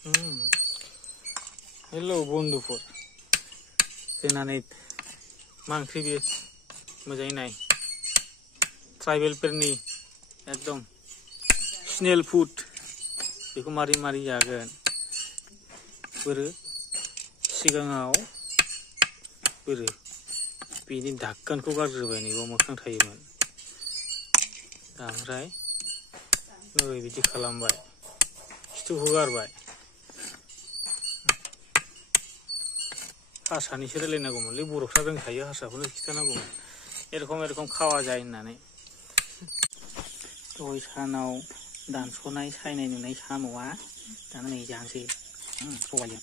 hello बंधुफोर जोंना नै मा ओंख्रि बेयो मोजाङै नाय ट्राइबेलफोरनि एकदम स्नेल फुड बेखौ मारै मारै जागोन बोरो सिगाङाव बोरो बेनि दाखोनखौ गारग्रोबाय नैबाव मोखां थायोमोन ओमफ्राय नै बिदि खालामबाय खिथुखौ गारबाय हारसानिसो रायलायनांगौमोनलै बर'फ्रा रोंखायो हारसाखौनो खिथानांगौमोन एरखम खावा जायो होननानै दहाय सानाव दानस'नाय सायनाय नुनाय साम'आ दाना नै जानोसै सबायजों